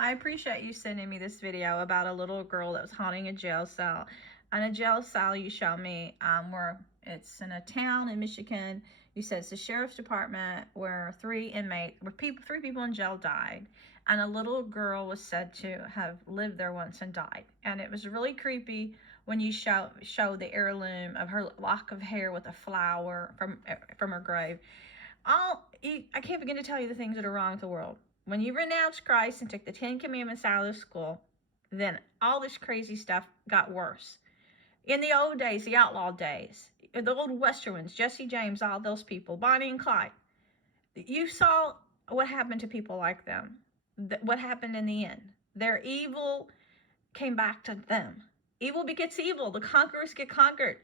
I appreciate you sending me this video about a little girl that was haunting a jail cell. And a jail cell you showed me where it's in a town in Michigan. You said it's the sheriff's department where three people in jail died. And a little girl was said to have lived there once and died. And it was really creepy when you show the heirloom of her lock of hair with a flower from her grave. I can't begin to tell you the things that are wrong with the world. When you renounced Christ and took the Ten Commandments out of the school, then all this crazy stuff got worse. In the old days, the outlaw days, the old Western ones, Jesse James, all those people, Bonnie and Clyde, you saw what happened to people like them. What happened in the end. Their evil came back to them. Evil begets evil. The conquerors get conquered.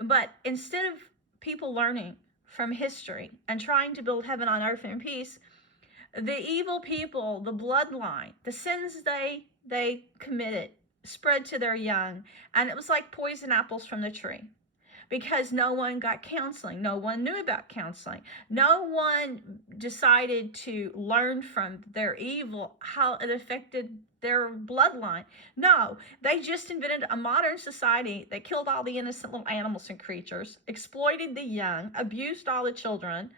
But instead of people learning from history and trying to build heaven on earth in peace, the evil people, the bloodline, the sins they committed spread to their young, and it was like poison apples from the tree, because no one got counseling. No one knew about counseling. No one decided to learn from their evil, how it affected their bloodline. No, they just invented a modern society that killed all the innocent little animals and creatures, exploited the young, abused all the children,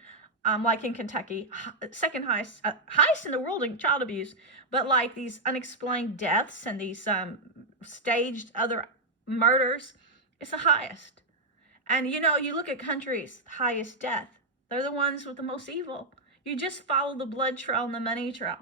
like in Kentucky, second highest in the world in child abuse, but like these unexplained deaths and these staged other murders, it's the highest. And you know, you look at countries, highest death, they're the ones with the most evil. You just follow the blood trail and the money trail.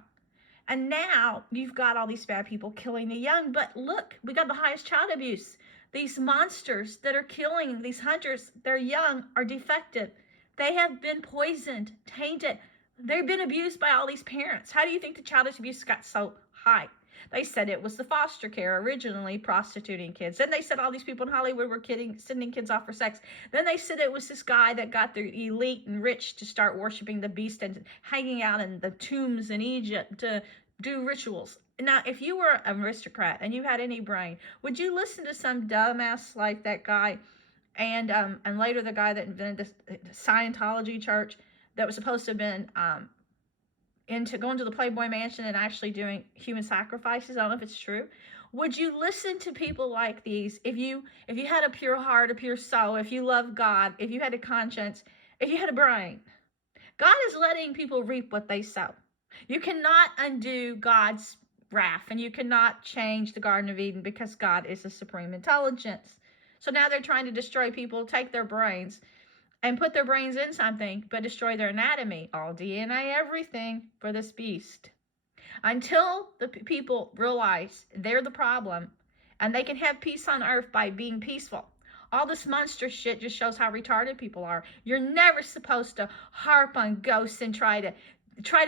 And now you've got all these bad people killing the young, but look, we got the highest child abuse. These monsters that are killing these hunters, they're young, are defective. They have been poisoned, tainted. They've been abused by all these parents. How do you think the child abuse got so high? They said it was the foster care, originally prostituting kids. Then they said all these people in Hollywood were sending kids off for sex. Then they said it was this guy that got the elite and rich to start worshiping the beast and hanging out in the tombs in Egypt to do rituals. Now, if you were an aristocrat and you had any brain, would you listen to some dumbass like that guy and later the guy that invented the Scientology church that was supposed to have been into going to the Playboy Mansion and actually doing human sacrifices? I don't know if it's true. Would you listen to people like these if you had a pure heart, a pure soul, if you love God, if you had a conscience, if you had a brain? God is letting people reap what they sow. You cannot undo God's wrath, and you cannot change the Garden of Eden because God is a supreme intelligence. So now they're trying to destroy people, take their brains, and put their brains in something, but destroy their anatomy, all DNA, everything for this beast. Until the people realize they're the problem and they can have peace on earth by being peaceful. All this monster shit just shows how retarded people are. You're never supposed to harp on ghosts and try to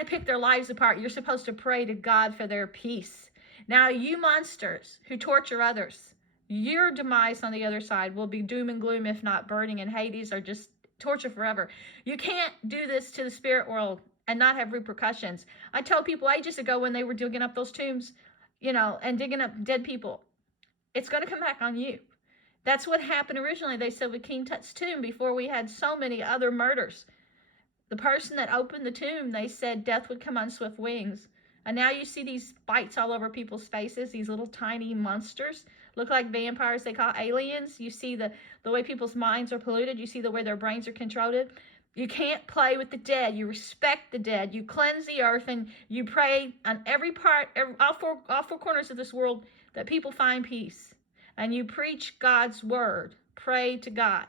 pick their lives apart. You're supposed to pray to God for their peace. Now, you monsters who torture others, your demise on the other side will be doom and gloom, if not burning in Hades or just torture forever. You can't do this to the spirit world and not have repercussions. I told people ages ago when they were digging up those tombs, and digging up dead people, it's going to come back on you. That's what happened originally, they said, with King Tut's tomb before we had so many other murders. The person that opened the tomb, they said death would come on swift wings. And now you see these bites all over people's faces, these little tiny monsters. Look like vampires, they call aliens. You see the way people's minds are polluted. You see the way their brains are controlled. You can't play with the dead. You respect the dead. You cleanse the earth, and you pray on every part, all four corners of this world, that people find peace. And you preach God's word. Pray to God.